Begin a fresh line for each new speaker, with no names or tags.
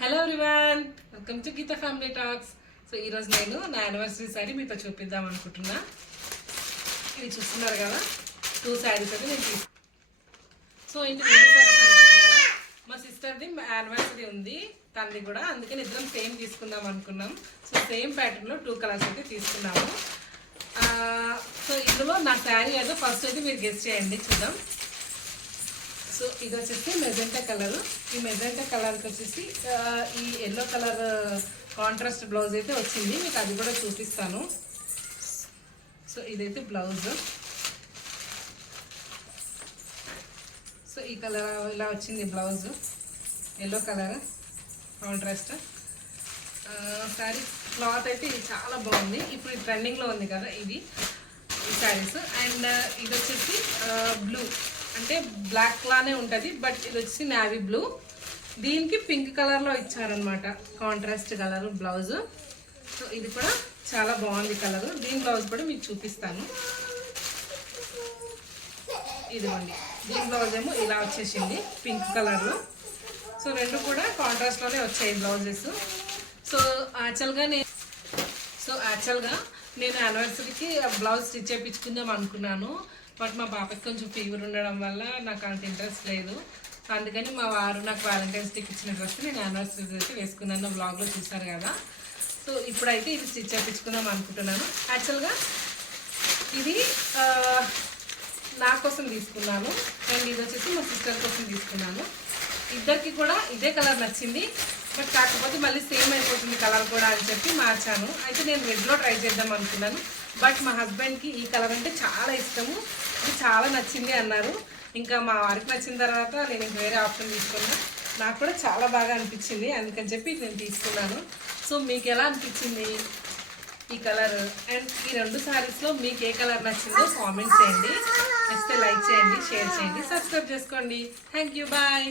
Hello Rivan welcome to Geetha family talks so ఈరోజు నేను నా యానివర్సరీ శారీ మీతో చూపిద్దాం అనుకుంటున్నా. ఇది చూస్తున్నారు కదా? టూ శారీస్ అయితే నేను తీసుకు సో ఇంటి రెండు శారీస్ అనుకుంటున్నారా మా సిస్టర్ది యానివర్సరీ ఉంది. తనది కూడా. అందుకని ఇద్దరం సేమ్ తీసుకుందాం అనుకున్నాం. సో సేమ్ ప్యాటర్న్లో టూ కలర్స్ అయితే తీసుకున్నాము. Uh, సో ఇందులో నా శారీ అయితే ఫస్ట్ అయితే మీరు గెస్ట్ చేయండి. చూద్దాం. సో ఇది వచ్చేసి మెజెంటా కలర్. ఈ మెజెంటా కలర్కి వచ్చేసి ఈ ఎల్లో కలర్ కాంట్రాస్ట్ బ్లౌజ్ అయితే వచ్చింది. మీకు అది కూడా చూపిస్తాను. సో ఇదైతే బ్లౌజ్ సో ఈ కలర్ ఇలా వచ్చింది blouse yellow colour contrast sari cloth అయితే ఇది చాలా బాగుంది. ఇప్పుడు ట్రెండింగ్లో ఉంది కదా ఇది ఈ శారీస్ అండ్ ఇది వచ్చేసి బ్లూ అంటే బ్లాక్ లానే ఉంటుంది బట్ ఇది వచ్చి నావీ బ్లూ దీనికి పింక్ కలర్లో ఇచ్చారనమాట కాంట్రాస్ట్ కలర్ బ్లౌజ్ సో ఇది కూడా చాలా బాగుంది కలర్ దీని బ్లౌజ్ కూడా మీకు చూపిస్తాను. ఇదిగోండి. దీని బ్లౌజ్ ఏమో ఇలా వచ్చేసింది పింక్ కలర్లో సో రెండు కూడా కాంట్రాస్ట్లోనే వచ్చాయి బ్లౌజెస్ సో యాక్చువల్గా నేను సో యాక్చువల్గా నేను యానివర్సరీకి బ్లౌజ్ స్టిచ్ చేయించుకుందాం అనుకున్నాను. బట్ మా బాబాయ్ కొంచెం ఫీవర్ ఉండడం వల్ల నాకు అంత ఇంట్రెస్ట్ లేదు. అందుకని మా వారు నాకు వ్యాలంటైన్స్ డేకి ఇచ్చిన డ్రెస్ నేను యానివర్సరీ అయితే వేసుకున్నాను. బ్లాగ్లో చూసారు కదా. సో ఇప్పుడైతే ఇది స్టిచ్ చేయించుకుందాం అనుకుంటున్నాను. యాక్చువల్గా ఇది నా కోసం తీసుకున్నాను. అండ్ ఇది వచ్చేసి మా సిస్టర్ కోసం తీసుకున్నాను. ఇద్దరికి కూడా ఇదే కలర్ నచ్చింది. బట్ కాకపోతే మళ్ళీ సేమ్ అయిపోతుంది కలర్ కూడా అని చెప్పి మార్చాను. అయితే నేను రెడ్లో ట్రై చేద్దాం అనుకున్నాను. బట్ మా హస్బెండ్కి ఈ కలర్ అంటే చాలా ఇష్టము. ఇది చాలా నచ్చింది అన్నారు. ఇంకా మా వారికి నచ్చిన తర్వాత నేను ఇంక వేరే ఆప్షన్ తీసుకున్నా. నాకు కూడా చాలా బాగా అనిపించింది. అందుకని చెప్పి నేను తీసుకున్నాను. సో మీకు ఎలా అనిపించింది ఈ కలర్? అండ్ ఈ రెండు సారీస్లో మీకు ఏ కలర్ నచ్చిందో కామెంట్ చేయండి. నచ్చితే లైక్ చేయండి షేర్ చేయండి సబ్స్క్రైబ్ చేసుకోండి. Thank you bye